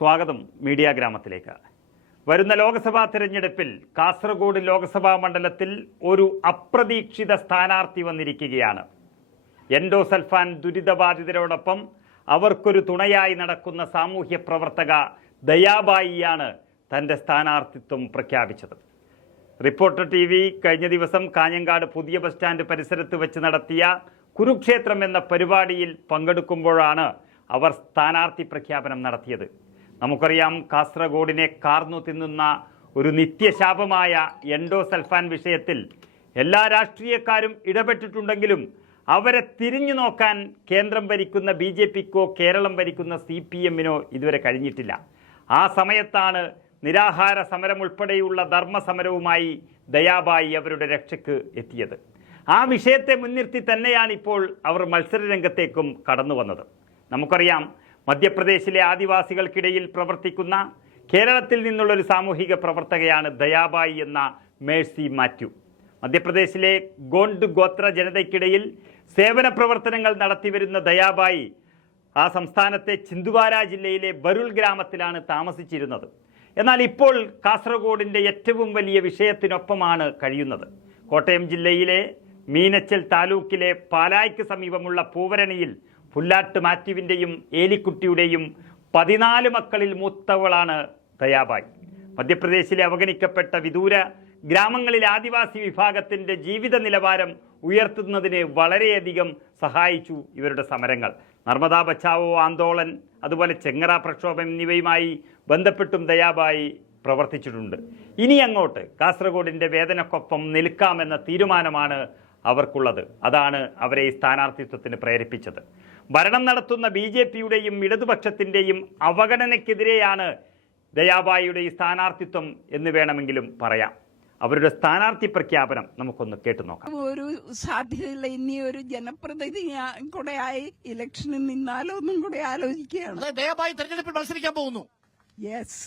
സ്വാഗതം മീഡിയ ഗ്രാമത്തിലേക്ക്. വരുന്ന ലോക്സഭാ തിരഞ്ഞെടുപ്പിൽ കാസർഗോഡ് ലോക്സഭാ മണ്ഡലത്തിൽ ഒരു അപ്രതീക്ഷിത സ്ഥാനാർത്ഥി വന്നിരിക്കുകയാണ്. എൻഡോസൽഫാൻ ദുരിതബാധിതരോടൊപ്പം അവർക്കൊരു തുണയായി നടക്കുന്ന സാമൂഹ്യ പ്രവർത്തക ദയാബായിയാണ് തന്റെ സ്ഥാനാർത്ഥിത്വം പ്രഖ്യാപിച്ചത്. റിപ്പോർട്ടർ ടി വി കഴിഞ്ഞ ദിവസം കാഞ്ഞങ്ങാട് പുതിയ ബസ് സ്റ്റാൻഡ് പരിസരത്ത് വെച്ച് നടത്തിയ കുരുക്ഷേത്രം എന്ന പരിപാടിയിൽ പങ്കെടുക്കുമ്പോഴാണ് അവർ സ്ഥാനാർത്ഥി പ്രഖ്യാപനം നടത്തിയത്. നമുക്കറിയാം കാസർഗോഡിനെ കാർന്നു തിന്നുന്ന ഒരു നിത്യശാപമായ എൻഡോ സൽഫാൻ വിഷയത്തിൽ എല്ലാ രാഷ്ട്രീയക്കാരും ഇടപെട്ടിട്ടുണ്ടെങ്കിലും അവരെ തിരിഞ്ഞു നോക്കാൻ കേന്ദ്രം ഭരിക്കുന്ന ബി ജെ പിക്കോ കേരളം ഭരിക്കുന്ന സി പി എമ്മിനോ ഇതുവരെ കഴിഞ്ഞിട്ടില്ല. ആ സമയത്താണ് നിരാഹാര സമരം ഉൾപ്പെടെയുള്ള ധർമ്മസമരവുമായി ദയാബായി അവരുടെ രക്ഷയ്ക്ക് എത്തിയത്. ആ വിഷയത്തെ മുൻനിർത്തി തന്നെയാണ് ഇപ്പോൾ അവർ മത്സര രംഗത്തേക്കും കടന്നു വന്നത് നമുക്കറിയാം മധ്യപ്രദേശിലെ ആദിവാസികൾക്കിടയിൽ പ്രവർത്തിക്കുന്ന കേരളത്തിൽ നിന്നുള്ള ഒരു സാമൂഹിക പ്രവർത്തകയാണ് ദയാബായി എന്ന മേഴ്സി മാത്യു. മധ്യപ്രദേശിലെ ഗോണ്ട് ഗോത്ര ജനതയ്ക്കിടയിൽ സേവന പ്രവർത്തനങ്ങൾ നടത്തിവരുന്ന ദയാബായി ആ സംസ്ഥാനത്തെ ചിന്തുവാര ജില്ലയിലെ ബരുൾ ഗ്രാമത്തിലാണ് താമസിച്ചിരുന്നത്. എന്നാൽ ഇപ്പോൾ കാസർഗോഡിന്റെ ഏറ്റവും വലിയ വിഷയത്തിനൊപ്പമാണ് കഴിയുന്നത്. കോട്ടയം ജില്ലയിലെ മീനച്ചൽ താലൂക്കിലെ പാലായ്ക്ക് സമീപമുള്ള പൂവരണിയിൽ പുല്ലാട്ട് മാത്യുവിന്റെയും ഏലിക്കുട്ടിയുടെയും പതിനാല് മക്കളിൽ മൂത്തവളാണ് ദയാബായ്. മധ്യപ്രദേശിലെ അവഗണിക്കപ്പെട്ട വിദൂര ഗ്രാമങ്ങളിൽ ആദിവാസി വിഭാഗത്തിന്റെ ജീവിത നിലവാരം ഉയർത്തുന്നതിന് വളരെയധികം സഹായിച്ചു ഇവരുടെ സമരങ്ങൾ. നർമ്മദാ ബച്ചാവോ ആന്തോളൻ അതുപോലെ ചെങ്ങറ പ്രക്ഷോഭം എന്നിവയുമായി ബന്ധപ്പെട്ടും ദയാബായി പ്രവർത്തിച്ചിട്ടുണ്ട്. ഇനി അങ്ങോട്ട് കാസർഗോഡിന്റെ വേദനക്കൊപ്പം നിൽക്കാമെന്ന തീരുമാനമാണ് അവർക്കുള്ളത്. അതാണ് അവരെ ഈ സ്ഥാനാർത്ഥിത്വത്തിന് പ്രേരിപ്പിച്ചത്. ഭരണം നടത്തുന്ന ബി ജെ പിയുടെയും ഇടതുപക്ഷത്തിന്റെയും അവഗണനയ്ക്കെതിരെയാണ് ദയാബായിയുടെ ഈ സ്ഥാനാർത്ഥിത്വം എന്ന് വേണമെങ്കിലും പറയാം. അവരുടെ സ്ഥാനാർത്ഥി പ്രഖ്യാപനം നമുക്കൊന്ന് കേട്ടു നോക്കാം. ഒരു സാധ്യതയില്ല. ഇനി ഒരു ജനപ്രതിനിധി കൂടെ ആയി ഇലക്ഷനിൽ നിന്നാലോ ഒന്നും കൂടെ ആലോചിക്കുകയാണ്. അതെ ദയവായി തെരഞ്ഞെടുപ്പിൽ മത്സരിക്കാൻ പോകുന്നു. യെസ്